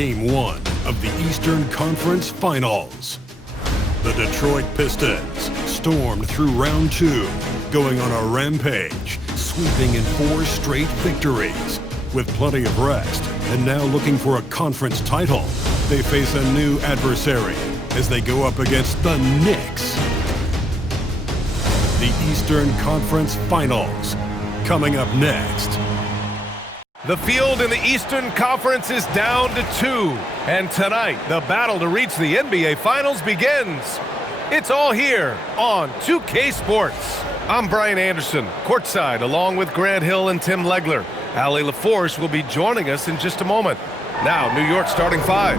Game 1 of the Eastern Conference Finals. The Detroit Pistons stormed through round 2, going on a rampage, sweeping in 4 straight victories. With plenty of rest and now looking for a conference title, they face a new adversary as they go up against the Knicks. The Eastern Conference Finals, coming up next. The field in the Eastern Conference is down to 2. And tonight, the battle to reach the NBA Finals begins. It's all here on 2K Sports. I'm Brian Anderson, courtside, along with Grant Hill and Tim Legler. Allie LaForce will be joining us in just a moment. Now, New York starting 5.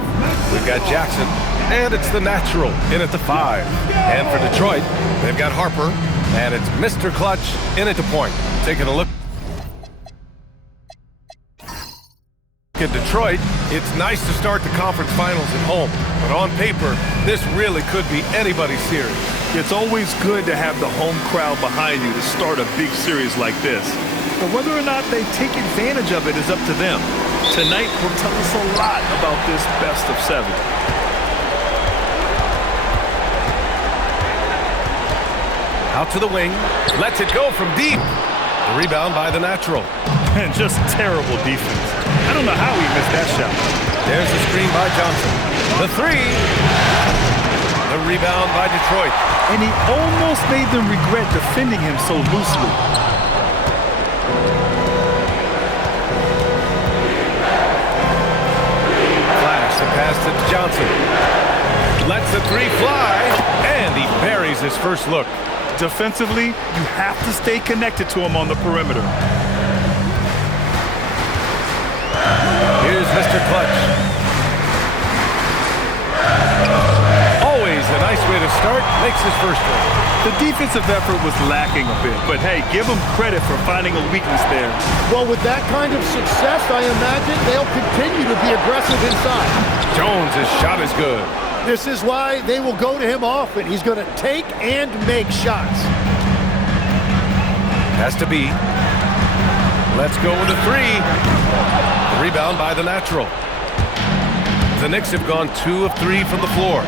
We've got Jackson, and it's the natural in at the 5. And for Detroit, they've got Harper, and it's Mr. Clutch in at the point. Taking a look at Detroit, it's nice to start the conference finals at home, but on paper, this really could be anybody's series. It's always good to have the home crowd behind you to start a big series like this. But whether or not they take advantage of it is up to them. Tonight will tell us a lot about this best of 7. Out to the wing, lets it go from deep. The rebound by the natural. And just terrible defense. I don't know how he missed that shot. There's the screen by Johnson. The 3. The rebound by Detroit. And he almost made them regret defending him so loosely. Flash the pass to Johnson. Lets the 3 fly, and he buries his first look. Defensively, you have to stay connected to him on the perimeter. Here's Mr. Clutch. Always a nice way to start, makes his first one. The defensive effort was lacking a bit, but hey, give them credit for finding a weakness there. Well, with that kind of success, I imagine they'll continue to be aggressive inside. Jones' shot is good. This is why they will go to him often. He's going to take and make shots. Has to be. Let's go with a 3. Rebound by the natural. The Knicks have gone 2 of 3 from the floor.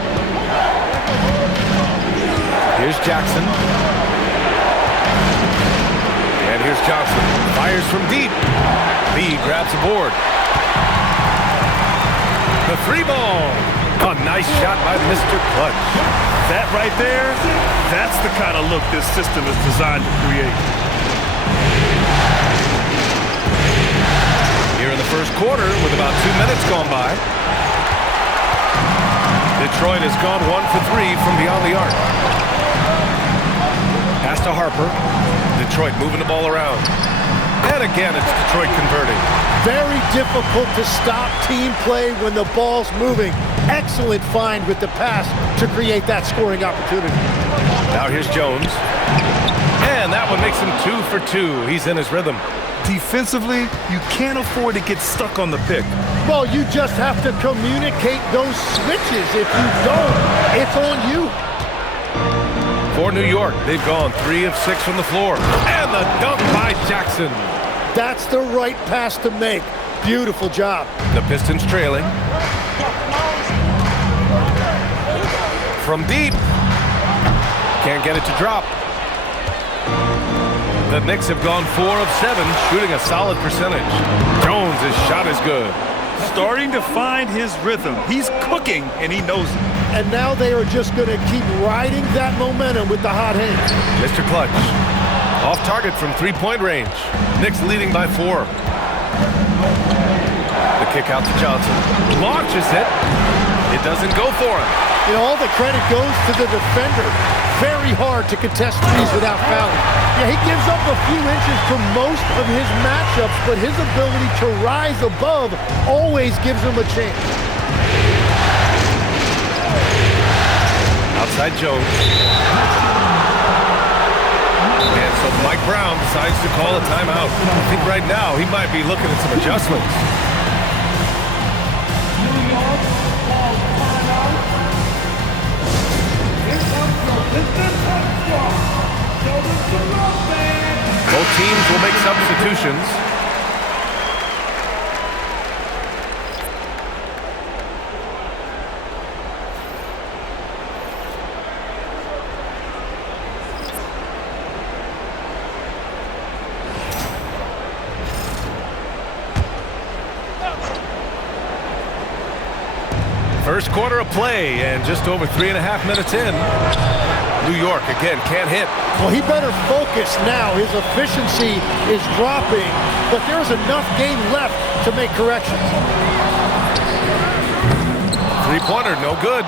Here's Jackson. And here's Johnson. Fires from deep. B grabs the board. The 3 ball. A nice shot by Mr. Clutch. That right there, that's the kind of look this system is designed to create. Here in the first quarter, with about 2 minutes gone by, Detroit has gone 1 for 3 from beyond the arc. Pass to Harper. Detroit moving the ball around. And again, it's Detroit converting. Very difficult to stop team play when the ball's moving. Excellent find with the pass to create that scoring opportunity. Now here's Jones. And that one makes him 2 for 2. He's in his rhythm. Defensively, you can't afford to get stuck on the pick. Well, you just have to communicate those switches. If you don't, it's on you. For New York, they've gone 3 of 6 from the floor. And the dunk by Jackson. That's the right pass to make. Beautiful job. The Pistons trailing. From deep. Can't get it to drop. The Knicks have gone 4 of 7, shooting a solid percentage. Jones' shot is good. Starting to find his rhythm. He's cooking, and he knows it. And now they are just going to keep riding that momentum with the hot hands. Mr. Clutch. Off target from 3-point range. Knicks leading by 4. The kick out to Johnson. Launches it. It doesn't go for him. You know, all the credit goes to the defender. Very hard to contest threes without fouling. Yeah, he gives up a few inches for most of his matchups, but his ability to rise above always gives him a chance. Outside Jones. And so Mike Brown decides to call a timeout. I think right now he might be looking at some adjustments. Both teams will make substitutions. First quarter of play and just over 3.5 minutes in. New York, again, can't hit. Well, he better focus now. His efficiency is dropping, but there's enough game left to make corrections. Three-pointer, no good.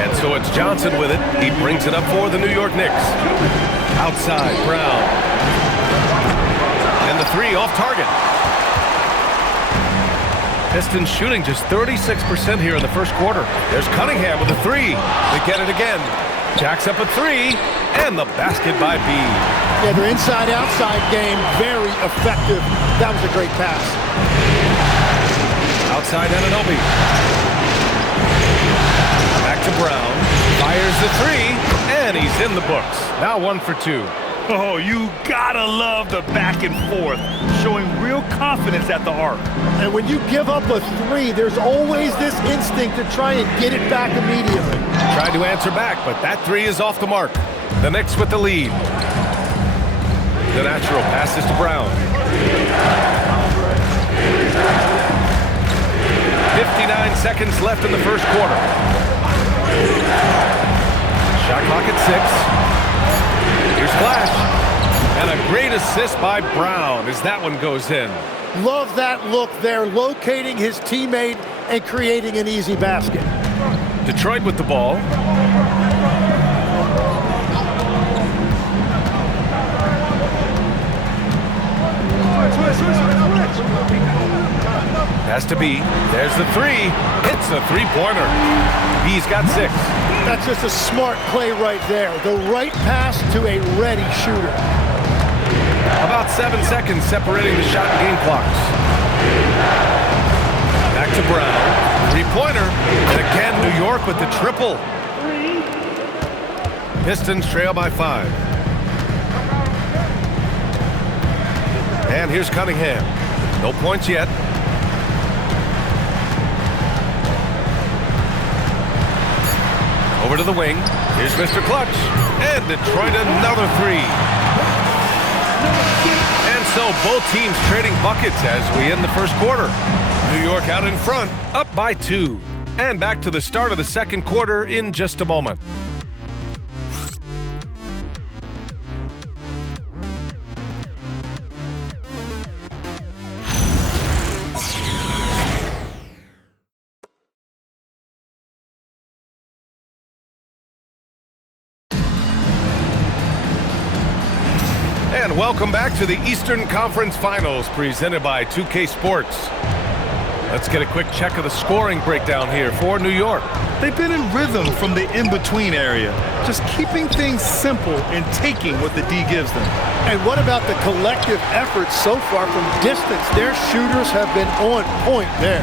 And so it's Johnson with it. He brings it up for the New York Knicks. Outside, Brown. And the three off target. Pistons shooting just 36% here in the first quarter. There's Cunningham with a three. They get it again. Jacks up a three, and the basket by B. Yeah, their inside-outside game, very effective. That was a great pass. Outside Anunoby. Back to Brown. Fires the three, and he's in the books. Now 1 for 2. Oh, you gotta love the back and forth, showing real confidence at the arc. And when you give up a three, there's always this instinct to try and get it back immediately. Tried to answer back, but that three is off the mark. The Knicks with the lead. The natural passes to Brown. 59 seconds left in the first quarter. Shot clock at 6. Here's Flash. And a great assist by Brown as that one goes in. Love that look there, locating his teammate and creating an easy basket. Detroit with the ball. Has to be. There's the three. Hits a three-pointer. B's got 6. That's just a smart play right there. The right pass to a ready shooter. About 7 seconds separating the shot and game clocks. Back to Brown. Three-pointer. And again, New York with the triple. Pistons trail by 5. And here's Cunningham. No points yet. Over to the wing. Here's Mr. Clutch. And Detroit another three. And so both teams trading buckets as we end the first quarter. New York out in front, up by 2. And back to the start of the second quarter in just a moment. And welcome back to the Eastern Conference Finals presented by 2K Sports. Let's get a quick check of the scoring breakdown here for New York. They've been in rhythm from the in-between area, just keeping things simple and taking what the D gives them. And what about the collective effort so far from distance? Their shooters have been on point there.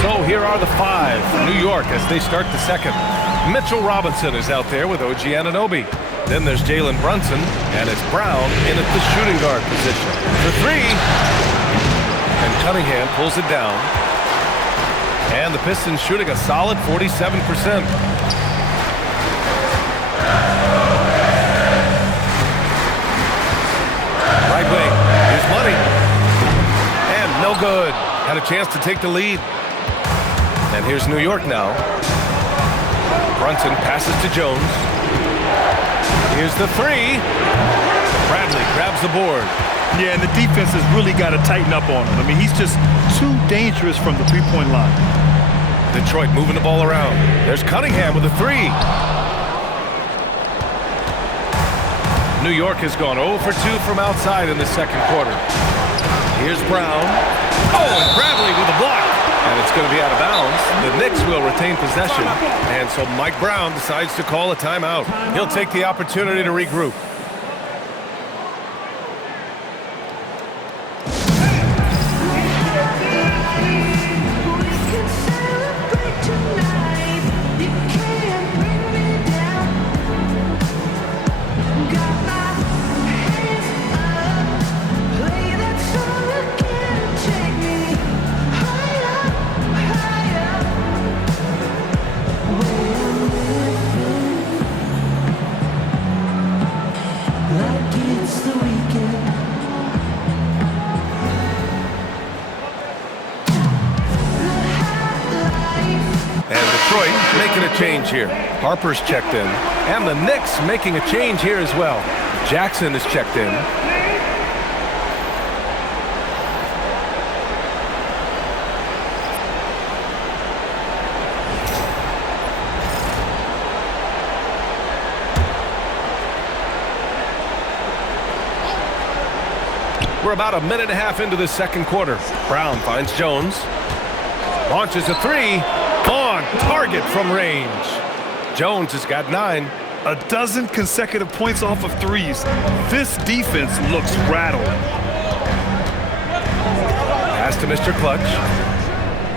So here are the 5 for New York as they start the second. Mitchell Robinson is out there with OG Anunoby. Then there's Jalen Brunson, and it's Brown in at the shooting guard position. For 3, and Cunningham pulls it down. And the Pistons shooting a solid 47%. Right wing, here's Money. And no good. Had a chance to take the lead. And here's New York now. Brunson passes to Jones. Here's the 3. Bradley grabs the board. Yeah, and the defense has really got to tighten up on him. I mean, he's just too dangerous from the three-point line. Detroit moving the ball around. There's Cunningham with a 3. New York has gone 0 for 2 from outside in the second quarter. Here's Brown. Oh, and Bradley with a block. And it's going to be out of bounds. The Knicks will retain possession. And so Mike Brown decides to call a timeout. He'll take the opportunity to regroup. a change here. Harper's checked in. And the Knicks making a change here as well. Jackson is checked in. We're about a minute and a half into the second quarter. Brown finds Jones. Launches a three. On target from range. Jones has got 9. A dozen consecutive points off of threes. This defense looks rattled. Pass to Mr. Clutch.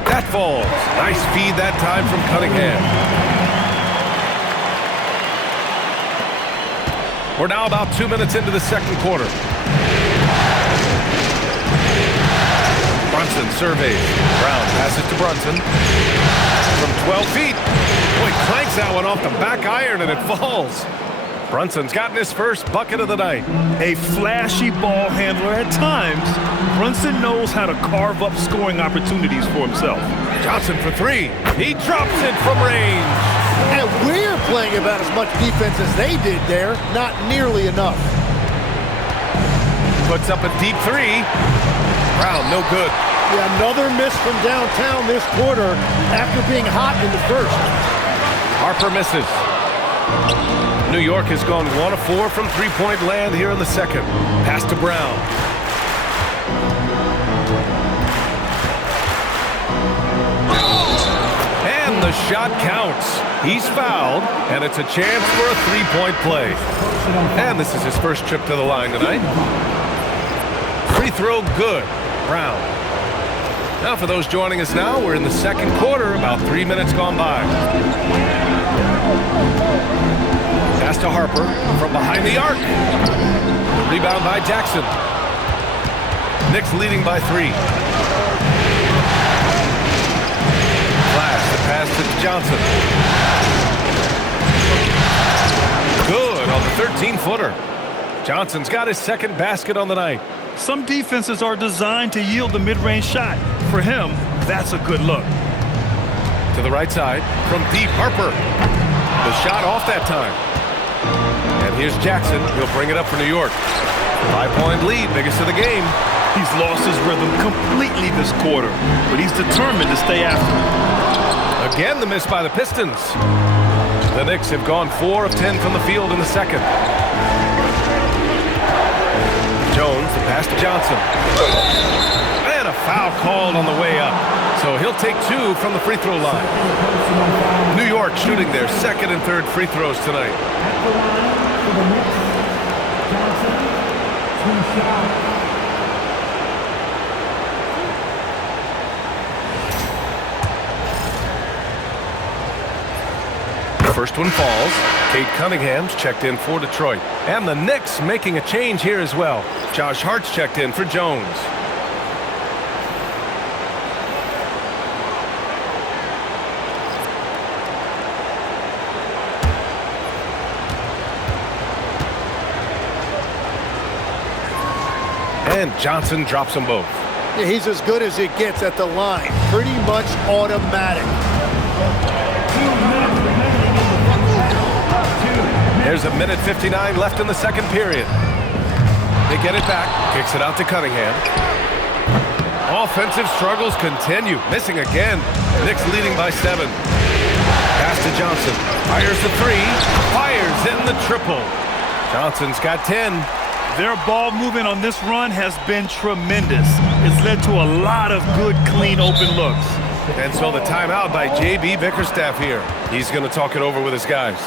That falls. Nice feed that time from Cunningham. We're now about 2 minutes into the second quarter. Brunson surveys. Brown passes to Brunson. From 12 feet. Boy, clanks that one off the back iron and it falls. Brunson's gotten his first bucket of the night. A flashy ball handler at times. Brunson knows how to carve up scoring opportunities for himself. Johnson for 3. He drops it from range. And we're playing about as much defense as they did there. Not nearly enough. Puts up a deep 3. Brown, no good. Yeah, another miss from downtown this quarter after being hot in the first. Harper misses. New York has gone 1 of 4 from three-point land here in the second. Pass to Brown. And the shot counts. He's fouled, and it's a chance for a three-point play. And this is his first trip to the line tonight. Free throw good. Brown. Now for those joining us now, we're in the second quarter, about 3 minutes gone by. Pass to Harper from behind the arc. Rebound by Jackson. Knicks leading by 3. Flash, the pass to Johnson. Good on the 13-footer. Johnson's got his second basket on the night. Some defenses are designed to yield the mid-range shot. For him, that's a good look. To the right side from deep, Harper. The shot off that time. And here's Jackson. He'll bring it up for New York. 5-point lead, biggest of the game. He's lost his rhythm completely this quarter, but he's determined to stay after it. Again, the miss by the Pistons. The Knicks have gone 4 of 10 from the field in the second. Jones, the pass to Johnson. And a foul called on the way up. So he'll take 2 from the free throw line. New York shooting their second and third free throws tonight. The first one falls. Kate Cunningham's checked in for Detroit. And the Knicks making a change here as well. Josh Hart's checked in for Jones. And Johnson drops them both. Yeah, he's as good as it gets at the line. Pretty much automatic. There's a minute 59 left in the second period. They get it back. Kicks it out to Cunningham. Offensive struggles continue. Missing again. Knicks leading by 7. Pass to Johnson. Fires the 3. Fires in the triple. Johnson's got 10. Their ball movement on this run has been tremendous. It's led to a lot of good, clean, open looks. And so the timeout by J.B. Bickerstaff here. He's going to talk it over with his guys.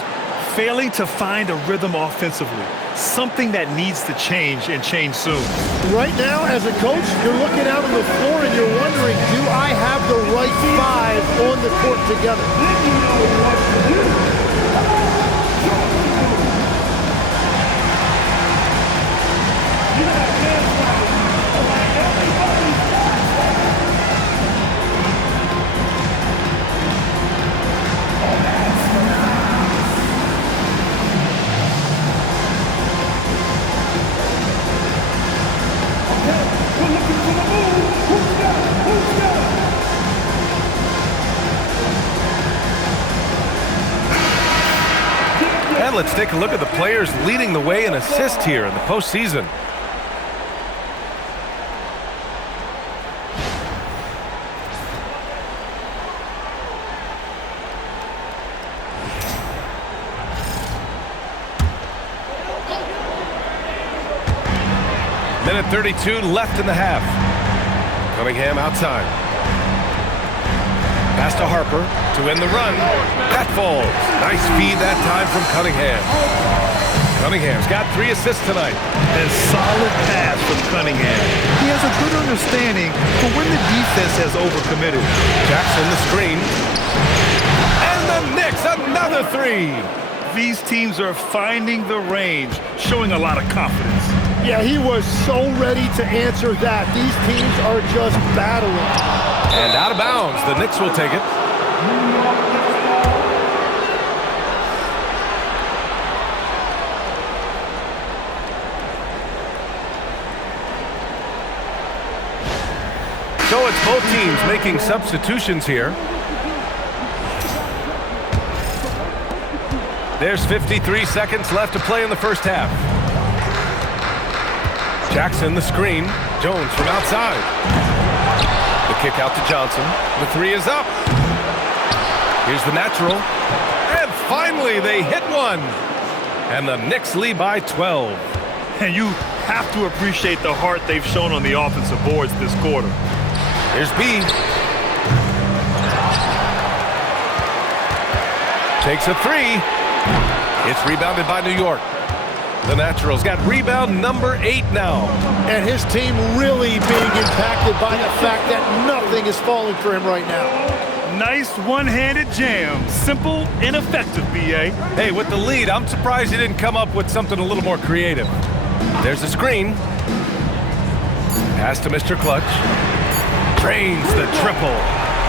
Failing to find a rhythm offensively. Something that needs to change and change soon. Right now, as a coach, you're looking out on the floor and you're wondering, do I have the right 5 on the court together? let's take a look at the players leading the way in assists here in the postseason. Minute 32 left in the half. Cunningham outside. Pass to Harper to end the run. That falls. Nice feed that time from Cunningham. Cunningham's got 3 assists tonight. And solid pass from Cunningham. He has a good understanding for when the defense has overcommitted. Jackson the screen. And the Knicks another 3. These teams are finding the range, showing a lot of confidence. Yeah, he was so ready to answer that. These teams are just battling. And out of bounds. The Knicks will take it. So it's both teams making substitutions here. There's 53 seconds left to play in the first half. Jackson the screen. Jones from outside. The kick out to Johnson. The 3 is up. Here's the natural. And finally they hit one. And the Knicks lead by 12. And you have to appreciate the heart they've shown on the offensive boards this quarter. Here's B. Takes a 3. It's rebounded by New York. The Naturals got rebound number 8 now. And his team really being impacted by the fact that nothing is falling for him right now. Nice one-handed jam. Simple and effective, B.A. Hey, with the lead, I'm surprised he didn't come up with something a little more creative. There's a screen. Pass to Mr. Clutch. Drains the triple.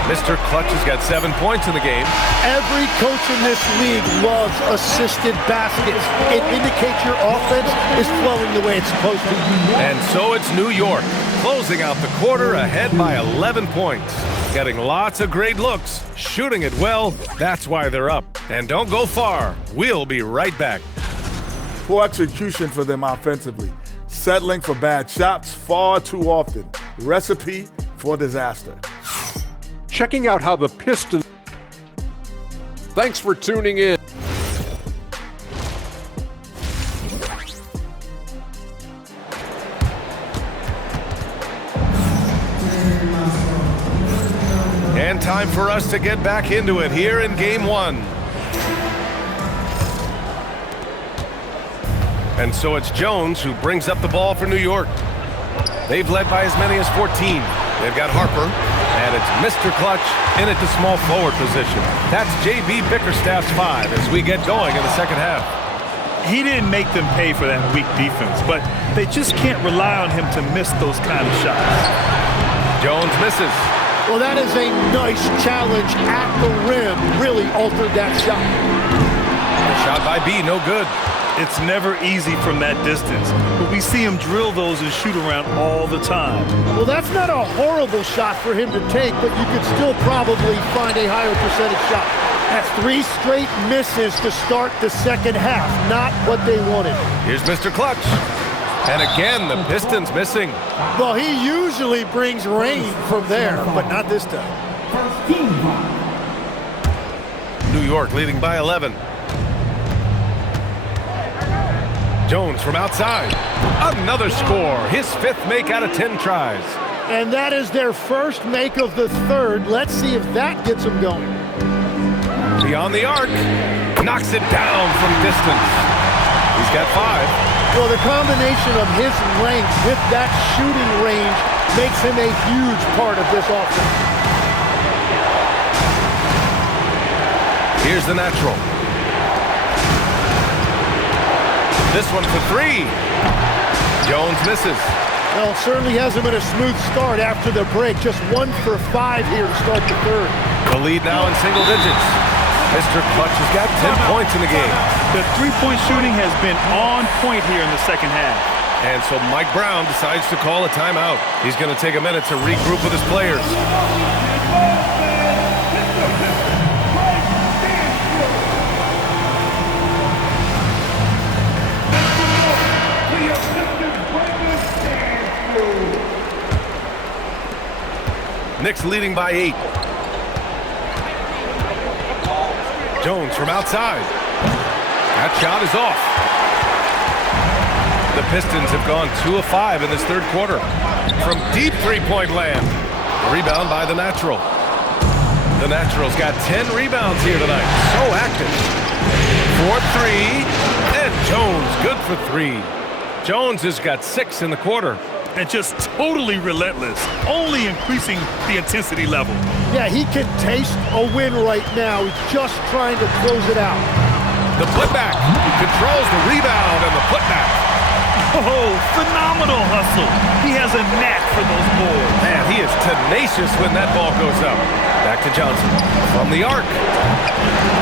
Mr. Clutch has got 7 points in the game. Every coach in this league loves assisted baskets. It indicates your offense is flowing the way it's supposed to. And so it's New York, closing out the quarter ahead by 11 points. Getting lots of great looks, shooting it well, that's why they're up. And don't go far, we'll be right back. Poor execution for them offensively. Settling for bad shots far too often. Recipe for disaster. Checking out how the Pistons... Thanks for tuning in. And time for us to get back into it here in Game 1. And so it's Jones who brings up the ball for New York. They've led by as many as 14. They've got Harper, and it's Mr. Clutch in at the small forward position. That's J.B. Bickerstaff's 5 as we get going in the second half. He didn't make them pay for that weak defense, but they just can't rely on him to miss those kind of shots. Jones misses. Well, that is a nice challenge at the rim. Really altered that shot. The shot by B, no good. It's never easy from that distance, but we see him drill those and shoot around all the time. Well, that's not a horrible shot for him to take, but you could still probably find a higher percentage shot. That's 3 straight misses to start the second half. Not what they wanted. Here's Mr. Clutch. And again, the Pistons missing. Well, he usually brings rain from there, but not this time. New York leading by 11. Jones from outside. Another score. His 5th make out of 10 tries. And that is their first make of the 3rd. Let's see if that gets them going. Beyond the arc. Knocks it down from distance. He's got 5. Well, the combination of his length with that shooting range makes him a huge part of this offense. Here's the natural. This one for 3. Jones misses. Well, certainly hasn't been a smooth start after the break. Just 1 for 5 here to start the 3rd. The lead now in single digits. Mr. Clutch has got 10 points in the game. The three-point shooting has been on point here in the second half. And so Mike Brown decides to call a timeout. He's going to take a minute to regroup with his players. Knicks leading by 8. Jones from outside. That shot is off. The Pistons have gone 2 of 5 in this third quarter. From deep three-point land. Rebound by the Natural. The Natural's got 10 rebounds here tonight. So active. 4-3. And Jones good for 3. Jones has got 6 in the quarter. And just totally relentless, only increasing the intensity level. Yeah, he can taste a win right now. He's just trying to close it out. The putback. He controls the rebound and the putback. Oh, phenomenal hustle. He has a knack for those boards. Man, he is tenacious when that ball goes up. Back to Johnson from the arc.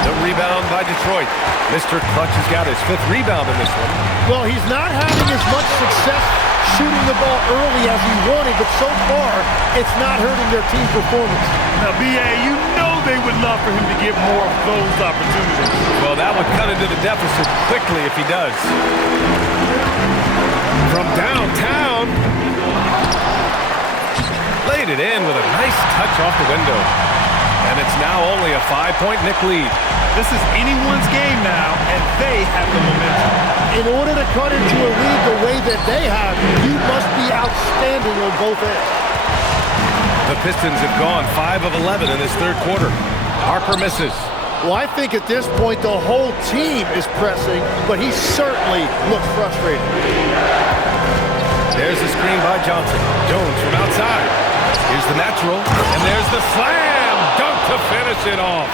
The rebound by Detroit. Mr. Clutch has got his 5th rebound in this one. Well, he's not having as much success shooting the ball early as he wanted, but so far, it's not hurting their team performance. Now, B.A., you know they would love for him to get more of those opportunities. Well, that would cut into the deficit quickly if he does. From downtown. Laid it in with a nice touch off the window. And it's now only a 5-point Knick lead. This is anyone's game now, and they have the momentum. In order to cut into a lead the way that they have, you must be outstanding on both ends. The Pistons have gone 5 of 11 in this third quarter. Harper misses. Well, I think at this point the whole team is pressing, but he certainly looks frustrated. There's the screen by Johnson. Jones from outside. Here's the Natural, and there's the slam dunk to finish it off.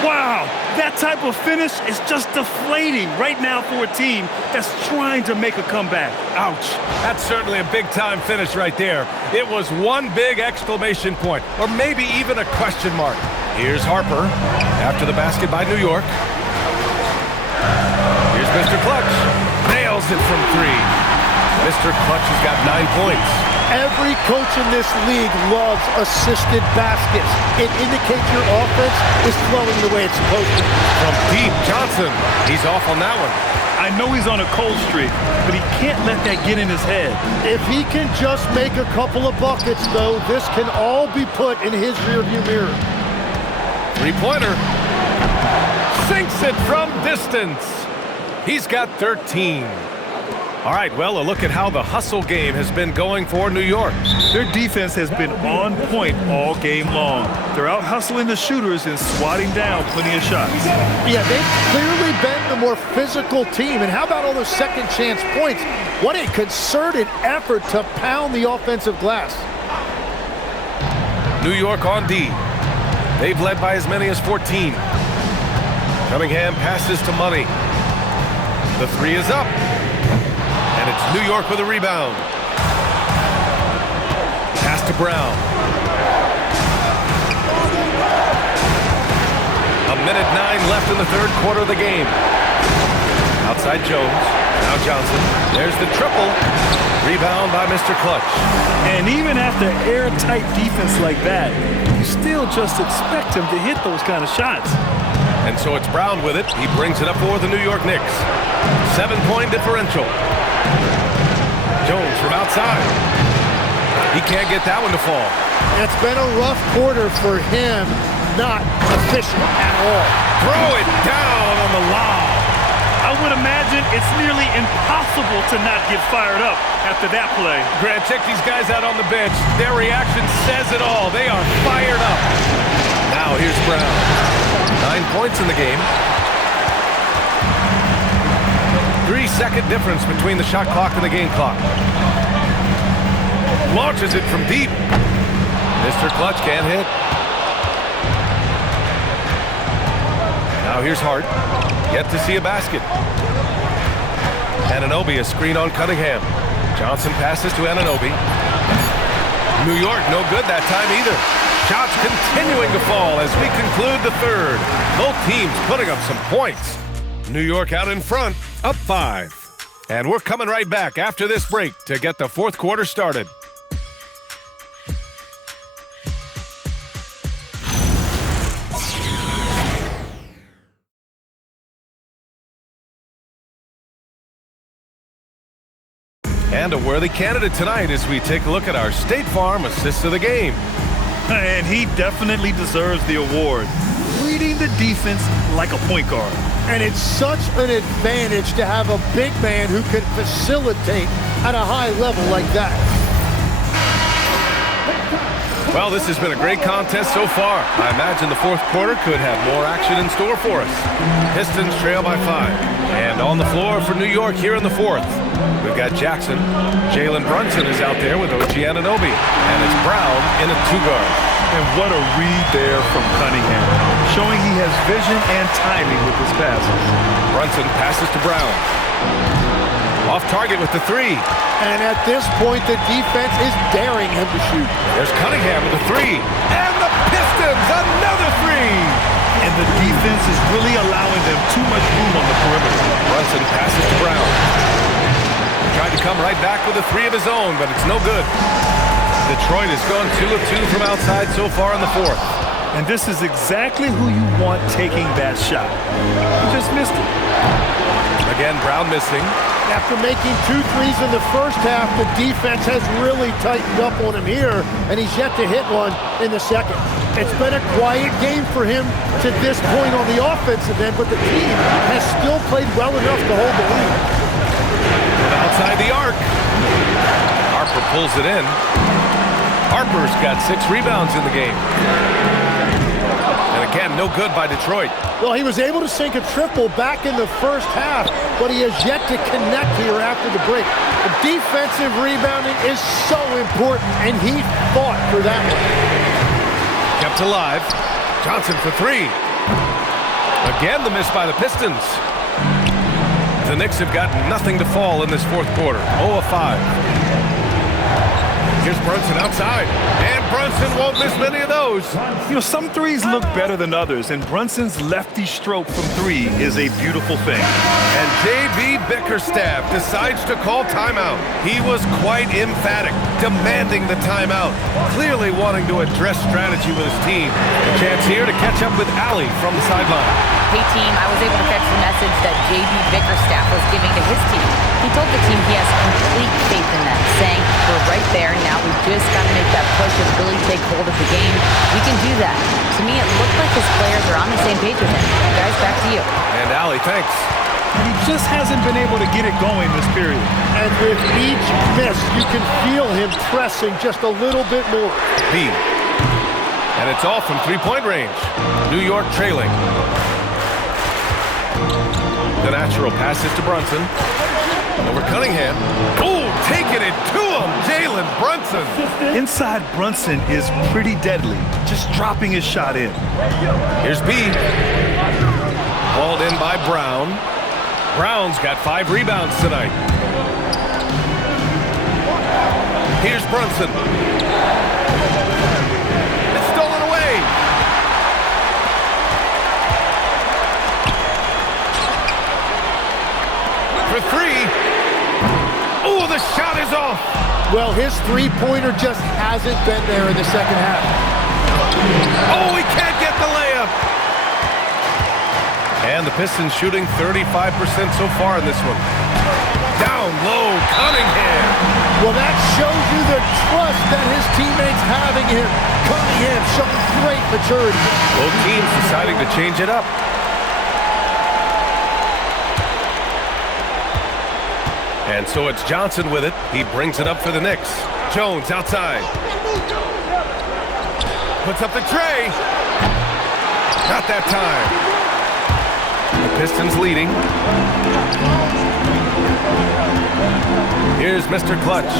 Wow, that type of finish is just deflating right now for a team that's trying to make a comeback. Ouch. That's certainly a big-time finish right there. It was one big exclamation point, or maybe even a question mark. Here's Harper after the basket by New York. Here's Mr. Clutch. Nails it from 3. Mr. Clutch has got 9 points. Every coach in this league loves assisted baskets. It indicates your offense is flowing the way it's supposed to. From deep, Johnson. He's off on that one. I know he's on a cold streak, but he can't let that get in his head. If he can just make a couple of buckets, though, this can all be put in his rearview mirror. Three-pointer. Sinks it from distance. He's got 13. All right, well, a look at how the hustle game has been going for New York. Their defense has been on point all game long. They're out hustling the shooters and swatting down plenty of shots. Yeah, they've clearly been the more physical team. And how about all those second chance points? What a concerted effort to pound the offensive glass. New York on D. They've led by as many as 14. Cunningham passes to Money. The 3 is up. And it's New York with a rebound. Pass to Brown. A minute 9 left in the third quarter of the game. Outside Jones. Now Johnson. There's the triple. Rebound by Mr. Clutch. And even after airtight defense like that, you still just expect him to hit those kind of shots. And so it's Brown with it. He brings it up for the New York Knicks. 7-point differential. Jones from outside. He can't get that one to fall. It's been a rough quarter for him. Not efficient at all. Throw it down on the lob. I would imagine it's nearly impossible to not get fired up after that play. Grant, check these guys out on the bench. Their reaction says it all. They are fired up. Now here's Brown. 9 points in the game. 3-second difference between the shot clock and the game clock. Launches it from deep. Mr. Clutch can't hit. Now here's Hart. Yet to see a basket. Anunoby a screen on Cunningham. Johnson passes to Anunoby. New York no good that time either. Shots continuing to fall as we conclude the third. Both teams putting up some points. New York out in front, up 5. And we're coming right back after this break to get the fourth quarter started. And a worthy candidate tonight as we take a look at our State Farm assists of the game. And he definitely deserves the award. Reading the defense like a point guard. And it's such an advantage to have a big man who can facilitate at a high level like that. Well, this has been a great contest so far. I imagine the fourth quarter could have more action in store for us. Pistons trail by 5. And on the floor for New York here in the fourth, we've got Jackson. Jalen Brunson is out there with OG Anunoby. And it's Brown in a 2-guard. And what a read there from Cunningham, showing he has vision and timing with his passes. Brunson passes to Brown. Off target with the 3. And at this point, the defense is daring him to shoot. There's Cunningham with the 3. And the Pistons, another 3. And the defense is really allowing them too much room on the perimeter. Brunson passes to Brown. Tried to come right back with a 3 of his own, but it's no good. Detroit has gone 2 of 2 from outside so far in the fourth. And this is exactly who you want taking that shot. He just missed it. Again, Brown missing. After making 2 threes in the first half, the defense has really tightened up on him here, and he's yet to hit one in the second. It's been a quiet game for him to this point on the offensive end, but the team has still played well enough to hold the lead. Outside the arc. Harper pulls it in. Harper's got 6 rebounds in the game. And again, no good by Detroit. Well, he was able to sink a triple back in the first half, but he has yet to connect here after the break. The defensive rebounding is so important, and he fought for that one. Kept alive. Johnson for 3. Again, the miss by the Pistons. The Knicks have got nothing to fall in this fourth quarter. 0 of 5. Here's Brunson outside, and Brunson won't miss many of those. You know, some threes look better than others, and Brunson's lefty stroke from 3 is a beautiful thing. And J.B. Bickerstaff decides to call timeout. He was quite emphatic, demanding the timeout, clearly wanting to address strategy with his team. A chance here to catch up with Allie from the sideline. Hey team, I was able to catch the message that J.B. Bickerstaff was giving to his team. He told the team he has complete faith in them, saying, we're right there now, we've just got to make that push and really take hold of the game. We can do that. To me, it looked like his players are on the same page with him. Guys, back to you. And Allie, thanks. He just hasn't been able to get it going this period. And with each miss, you can feel him pressing just a little bit more. B. And it's all from 3-point range. New York trailing. The natural passes to Brunson. Over Cunningham. Oh, taking it to him, Jalen Brunson. Inside Brunson is pretty deadly, just dropping his shot in. Here's B. Balled in by Brown. Brown's got 5 rebounds tonight. Here's Brunson. It's stolen away. For 3. Oh, the shot is off. Well, his three-pointer just hasn't been there in the second half. Oh, he can't get the layup. And the Pistons shooting 35% so far in this one. Down low, Cunningham. Well, that shows you the trust that his teammates have in him. Cunningham showing great maturity. Both teams deciding to change it up. And so it's Johnson with it. He brings it up for the Knicks. Jones outside. Puts up the tray. Not that time. The Pistons leading. Here's Mr. Clutch.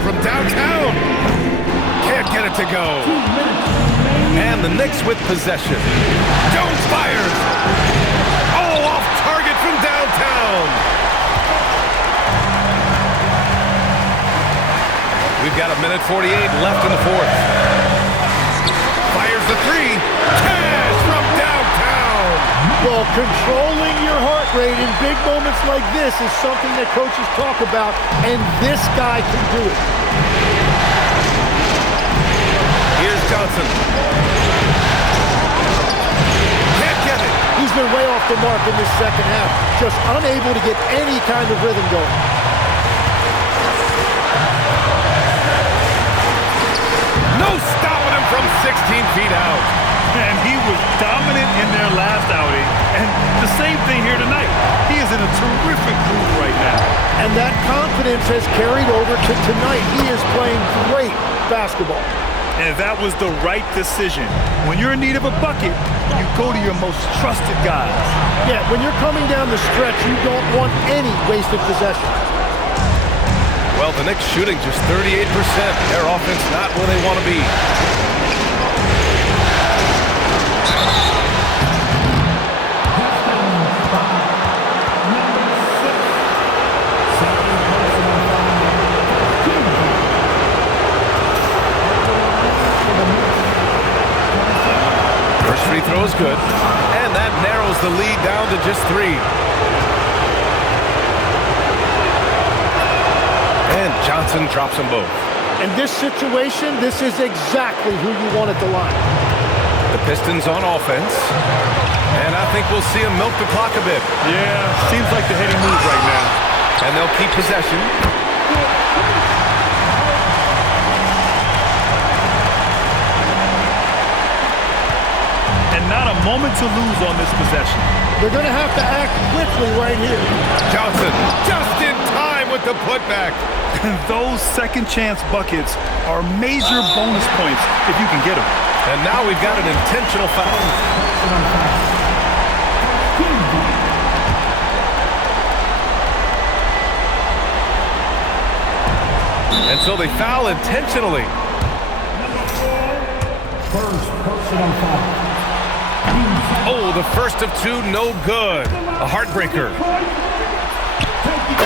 From downtown. Can't get it to go. And the Knicks with possession. Jones fires. Off target from downtown. We've got 1:48 left in the fourth. Fires the 3. Cash from downtown. Well, controlling your heart rate in big moments like this is something that coaches talk about, and this guy can do it. Here's Johnson. He's been way off the mark in this second half, just unable to get any kind of rhythm going. No stopping him from 16 feet out. And he was dominant in their last outing. And the same thing here tonight. He is in a terrific groove right now. And that confidence has carried over to tonight. He is playing great basketball. And that was the right decision. When you're in need of a bucket, you go to your most trusted guys. Yeah, when you're coming down the stretch, you don't want any wasted possession. Well, the Knicks shooting just 38%. Their offense not where they want to be. First free throw is good. And that narrows the lead down to just 3. And Johnson drops them both. In this situation, this is exactly who you want at the line. The Pistons on offense. And I think we'll see them milk the clock a bit. Yeah, seems like the heading move right now. And they'll keep possession. And not a moment to lose on this possession. They're going to have to act quickly right here. Johnson just in time with the putback. Those second chance buckets are major bonus points if you can get them. And now we've got an intentional foul. And so they foul intentionally. First personal foul. Oh, the first of 2, no good. A heartbreaker.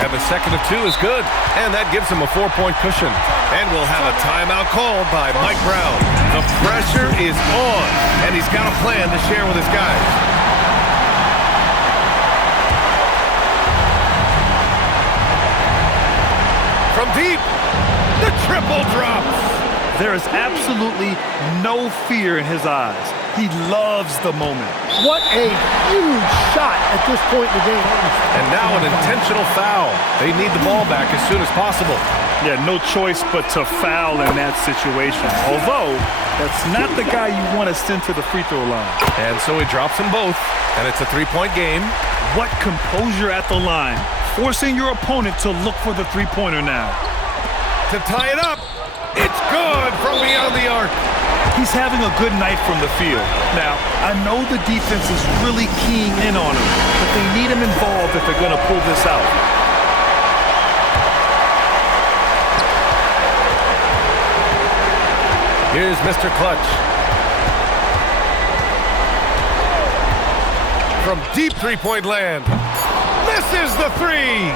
And the second of 2 is good. And that gives him a 4-point cushion. And we'll have a timeout called by Mike Brown. The pressure is on. And he's got a plan to share with his guys. From deep, the triple drops. There is absolutely no fear in his eyes. He loves the moment. What a huge shot at this point in the game. And now an intentional foul. They need the ball back as soon as possible. Yeah, no choice but to foul in that situation. Although, that's not the guy you want to send to the free throw line. And so he drops them both, and it's a 3-point game. What composure at the line, forcing your opponent to look for the three-pointer now. To tie it up, it's good from beyond the arc. He's having a good night from the field. Now, I know the defense is really keying in on him, but they need him involved if they're going to pull this out. Here's Mr. Clutch. From deep three-point land. Misses the 3.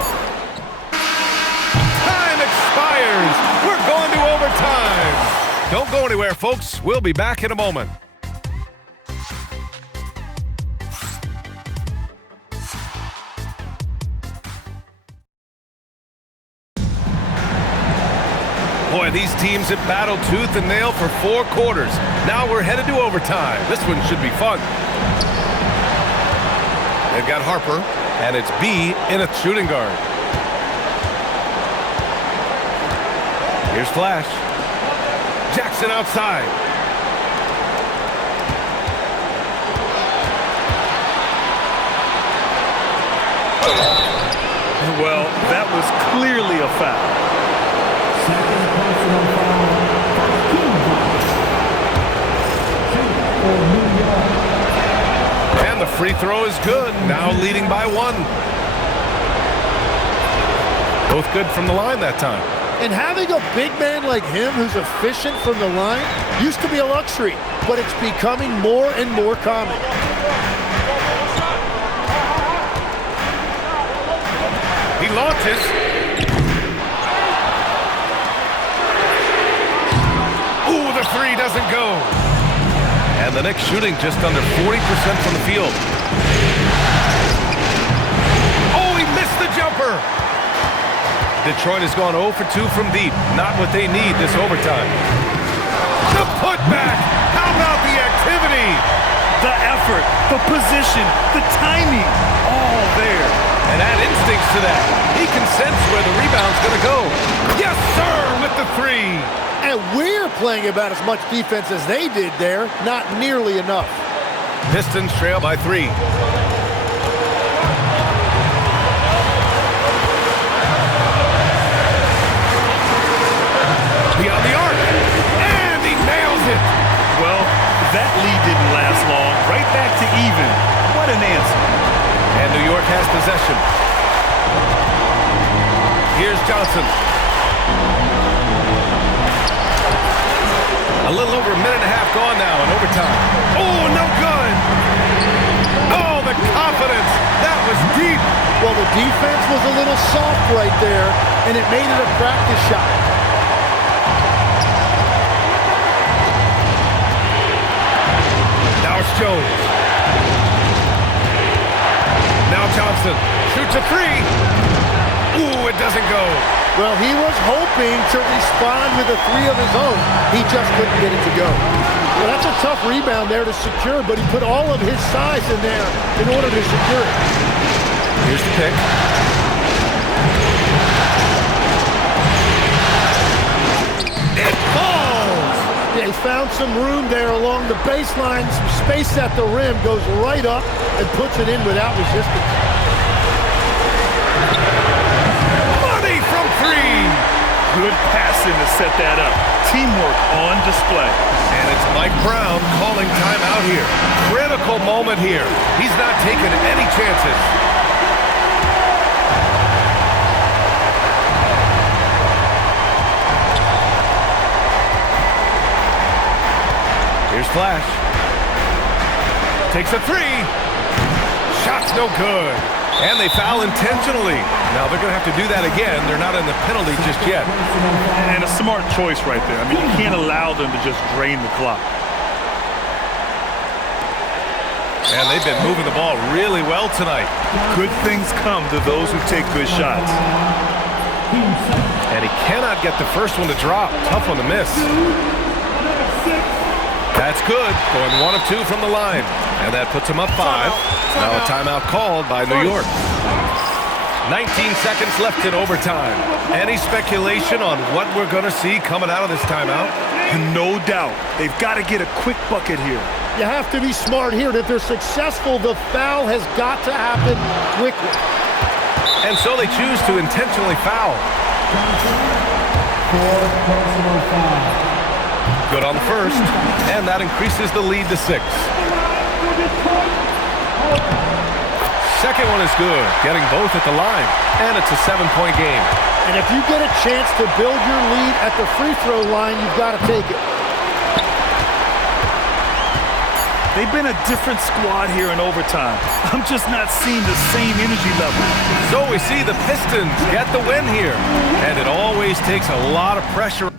Time expires. We're going to overtime. Don't go anywhere, folks. We'll be back in a moment. Boy, these teams have battled tooth and nail for 4 quarters. Now we're headed to overtime. This one should be fun. They've got Harper, and it's B in a shooting guard. Here's Flash. Jackson outside. Well, that was clearly a foul. Second personal foul. For New York. And the free throw is good. Now leading by 1. Both good from the line that time. And having a big man like him who's efficient from the line used to be a luxury, but it's becoming more and more common. He launches. Ooh, the 3 doesn't go. And the Knicks shooting just under 40% from the field. Oh, he missed the jumper. Detroit has gone 0 for 2 from deep. Not what they need this overtime. The putback. How about the activity? The effort, the position, the timing, all there. And add instincts to that. He can sense where the rebound's going to go. Yes, sir, with the three. And we're playing about as much defense as they did there. Not nearly enough. Pistons trail by 3. Beyond the arc. And he nails it. Well, that lead didn't last long. Right back to even. What an answer. And New York has possession. Here's Johnson. A little over a minute and a half gone now in overtime. Oh, no good. Oh, the confidence. That was deep. Well, the defense was a little soft right there, and it made it a practice shot. Now it's Jones. Now Johnson shoots a 3. Ooh, it doesn't go. Well, he was hoping to respond with a 3 of his own. He just couldn't get it to go. Well, that's a tough rebound there to secure, but he put all of his size in there in order to secure it. Here's the pick. It falls! Yeah, he found some room there along the baseline. Some space at the rim, goes right up and puts it in without resistance. Money from 3! Good passing to set that up. Teamwork on display. And it's Mike Brown calling timeout here. Critical moment here. He's not taking any chances. Here's Flash. Takes a 3. Shot's no good. And they foul intentionally. Now they're going to have to do that again. They're not in the penalty just yet. And a smart choice right there. I mean, you can't allow them to just drain the clock. And they've been moving the ball really well tonight. Good things come to those who take good shots. And he cannot get the first one to drop. Tough one to miss. That's good. Going 1 of 2 from the line. And that puts him up 5. Now a timeout called by New York. 19 seconds left in overtime. Any speculation on what we're going to see coming out of this timeout? No doubt. They've got to get a quick bucket here. You have to be smart here. If they're successful, the foul has got to happen quickly. And so they choose to intentionally foul. Personal foul. Good on the first, and that increases the lead to 6. Second one is good, getting both at the line, and it's a 7-point game. And if you get a chance to build your lead at the free throw line, you've got to take it. They've been a different squad here in overtime. I'm just not seeing the same energy level. So we see the Pistons get the win here, and it always takes a lot of pressure.